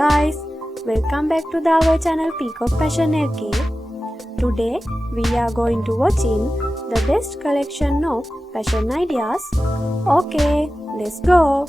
guys, welcome back to our channel Peak of Fashion RK. Today we are going to watching the best collection of fashion ideas. Okay, let's go.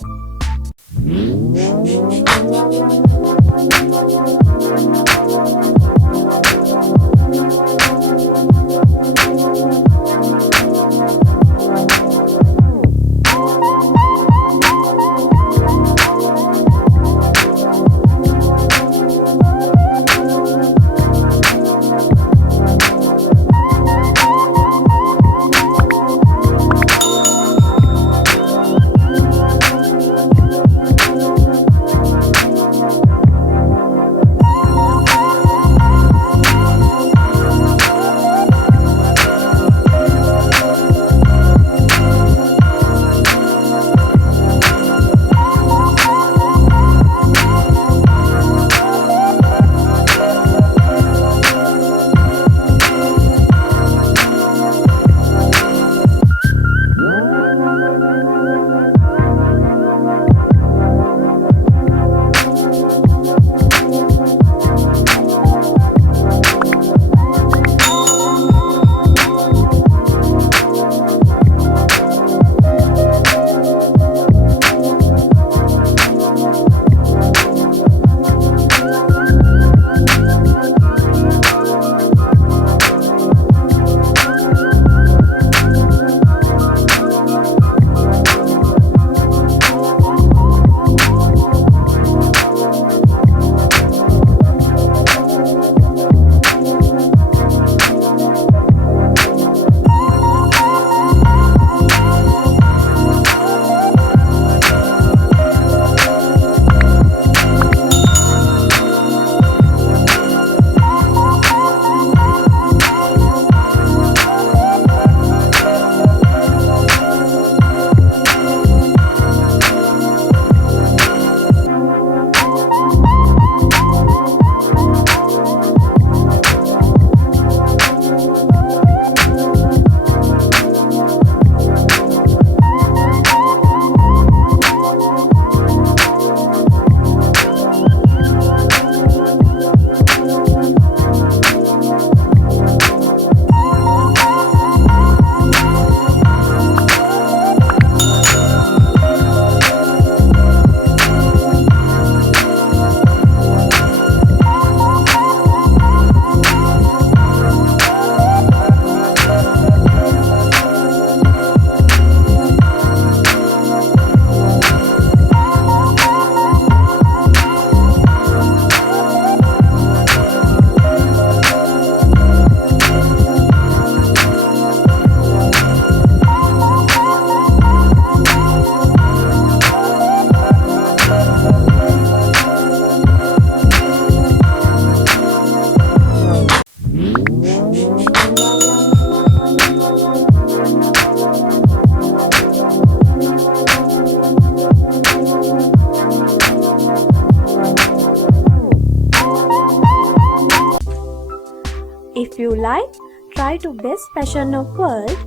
If you like, try to best fashion of world,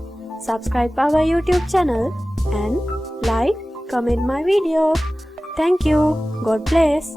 subscribe our YouTube channel and like, comment my video. Thank you. God bless.